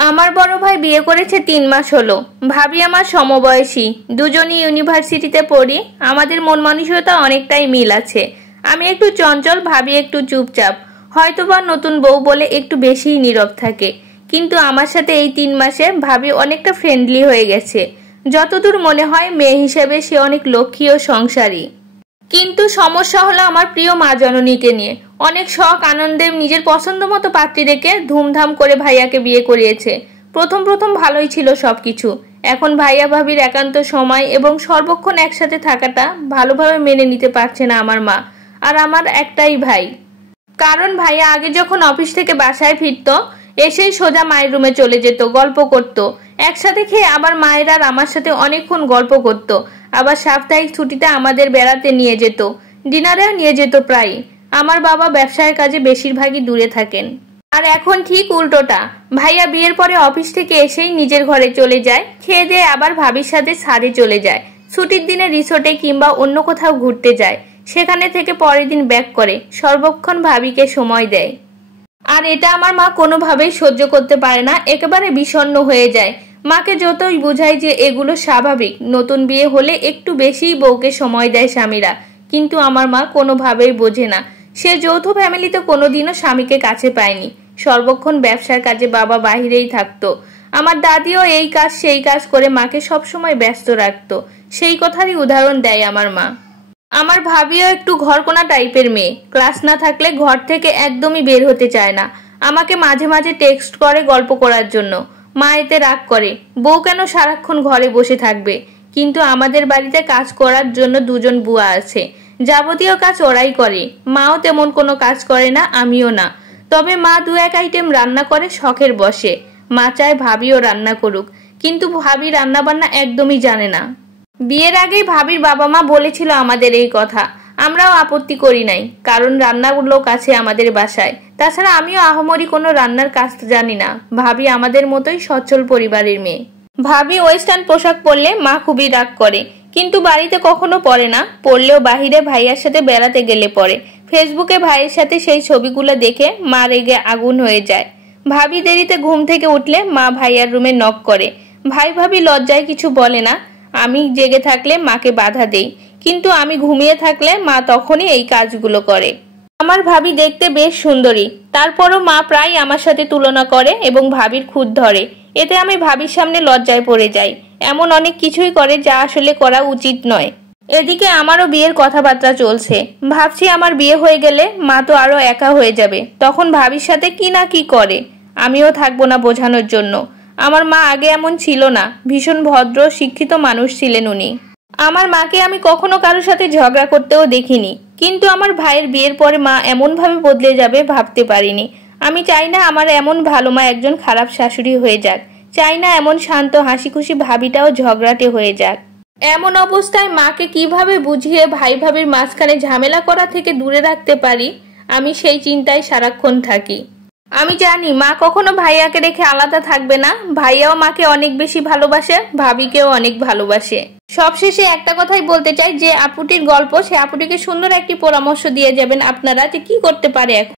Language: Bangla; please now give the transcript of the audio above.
আমার বড় ভাই বিয়ে করেছে 3 মাস হলো। ভাবি আমার সমবয়সী, দুজনই ইউনিভার্সিটিতে পড়ি। আমাদের মন মানসিকতা অনেকটাই মিল আছে। আমি একটু চঞ্চল, ভাবি একটু চুপচাপ, হয়তোবা নতুন বউ বলে একটু বেশিই নীরব থাকে। কিন্তু আমার সাথে এই 3 মাসে ভাবি অনেকটা ফ্রেন্ডলি হয়ে গেছে। যতদূর মনে হয় মেয়ে হিসেবে সে অনেক লক্ষ্মী ও সংসারী। কিন্তু সমস্যা হলো আমার প্রিয় মা জননীকে নিয়ে। অনেক শখ আনন্দে নিজের পছন্দ মতো পাত্রী দেখে ধুমধাম করে ভাইয়াকে বিয়ে করিয়েছে। প্রথম প্রথম ভালোই ছিল সবকিছু। এখন ভাইয়া ভাবির একান্ত সময় এবং সর্বক্ষণ একসাথে থাকাটা ভালোভাবে মেনে নিতে পারছে না আমার মা আর আমার একটাই ভাই। কারণ ভাইয়া আগে যখন অফিস থেকে বাসায় ফিরতো, এসেই সোজা মায়ের রুমে চলে যেত, গল্প করত। একসাথে খেয়ে আবার মায়ের আর আমার সাথে অনেকক্ষণ গল্প করত। আবার সাপ্তাহিক ছুটিতে আমাদের বেড়াতে নিয়ে যেত, ডিনারেও নিয়ে যেত প্রায়। আমার বাবা ব্যবসায়ের কাজে বেশিরভাগই দূরে থাকেন। আর এখন ঠিক উল্টোটা, ভাইয়া বিয়ের পরে অফিস থেকে এসেই নিজের ঘরে চলে যায়, খেয়ে দিয়ে আবার ভাবির সাথে ছাদে চলে যায়। ছুটির দিনে রিসোর্টে কিংবা অন্য কোথাও ঘুরতে যায়, সেখানে থেকে পরের দিন ব্যাক করে সর্বক্ষণ ভাবিকে সময় দেয়। আর এটা আমার মা কোনোভাবেই সহ্য করতে পারে না, একেবারে বিষণ্ণ হয়ে যায়। মাকে যতই বুঝাই যে এগুলো স্বাভাবিক, নতুন বিয়ে হলে একটু বেশিই বউকে সময় দেয় স্বামীরা, কিন্তু আমার মা কোনোভাবেই বোঝে না। সে যৌথ ফ্যামিলিতে কোনোদিনও স্বামীকে কাছে পায়নি। সর্বক্ষণ ব্যবসার কাজে বাবা বাহিরেই থাকতো। আমার দাদিও এই কাজ সেই কাজ করে মাকে সবসময় ব্যস্ত রাখতো। সেই কথারই উদাহরণ দেয় আমার মা। আমার ভাবিও একটু ঘরকোনা টাইপের মেয়ে। ক্লাস না থাকলে ঘর থেকে একদমই বের হতে চায় না। আমাকে মাঝে মাঝে টেক্সট করে গল্প করার জন্য। মা এতে রাগ করে, বউ কেন সারাক্ষণ ঘরে বসে থাকবে। কিন্তু আমাদের বাড়িতে কাজ করার জন্য 2জন বুয়া আছে, যাবতীয় কাজ ওরাই করে। মাও তেমন কোনো কাজ করে না, আমিও না। তবে মা 2-1 আইটেম রান্না করে শখের বসে। মা চায় ভাবিও রান্না করুক, কিন্তু ভাবি রান্না বান্না একদমই জানে না। বিয়ের আগেই ভাবির বাবা মা বলেছিল আমাদের এই কথা, আমরাও আপত্তি করি নাই, কারণ রান্নার লোক আছে আমাদের বাসায়। তাছাড়া আমিও আহামরি কোনো রান্নার কাজ জানি না। ভাবি আমাদের মতোই সচ্ছল পরিবারের মেয়ে। ভাবি ওয়েস্টার্ন পোশাক পরলে মা খুবই রাগ করে, কিন্তু বাড়িতে কখনো পরে না। পরলেও বাহিরে ভাইয়ার সাথে বেড়াতে গেলে পরে। ফেসবুকে ভাইয়ের সাথে সেই ছবিগুলো দেখে মা রেগে আগুন হয়ে যায়। ভাবি দেরিতে ঘুম থেকে উঠলে মা ভাইয়ার রুমে নক করে। ভাবি লজ্জায় কিছু বলে না। আমি জেগে থাকলে মাকে বাধা দেই, কিন্তু আমি ঘুমিয়ে থাকলে মা তখনই এই কাজগুলো করে। আমার ভাবি দেখতে বেশ সুন্দরী, তারপরও মা প্রায় আমার সাথে তুলনা করে এবং ভাবির খুঁত ধরে। এতে আমি ভাবির সামনে লজ্জায় পড়ে যাই। এমন অনেক কিছুই করে যা আসলে করা উচিত নয়। এদিকে আমারও বিয়ের কথাবার্তা চলছে। ভাবছি আমার বিয়ে হয়ে গেলে মা তো আরো একা হয়ে যাবে, তখন ভাবির সাথে কি না কি করে। আমিও থাকবো না বোঝানোর জন্য। আমার মা আগে এমন ছিল না, ভীষণ ভদ্র শিক্ষিত মানুষ ছিলেন উনি। আমার মাকে আমি কখনো কারোর সাথে ঝগড়া করতেও দেখিনি, কিন্তু আমার ভাইয়ের বিয়ের পরে মা এমনভাবে বদলে যাবে ভাবতে পারিনি। আমি চাই না আমার এমন ভালো মা একজন খারাপ শাশুড়ি হয়ে যাক। চাই না এমন শান্ত হাসি খুশি ভাবিটাও ঝগড়াটে হয়ে যাক। এমন অবস্থায় মাকে কিভাবে বুঝিয়ে ভাই ভাবির মাঝখানে ঝামেলা করা থেকে দূরে রাখতে পারি, আমি সেই চিন্তায় সারাক্ষণ থাকি। আমি জানি মা কখনো ভাইয়াকে রেখে আলাদা থাকবে না। ভাইয়াও মাকে অনেক বেশি ভালোবাসে, ভাবিকেও অনেক ভালোবাসে। সবশেষে একটা কথাই বলতে চাই, যে আপুটির গল্প, সে আপুটিকে সুন্দর একটি পরামর্শ দিয়ে যাবেন আপনারা, যে কি করতে পারে এখন।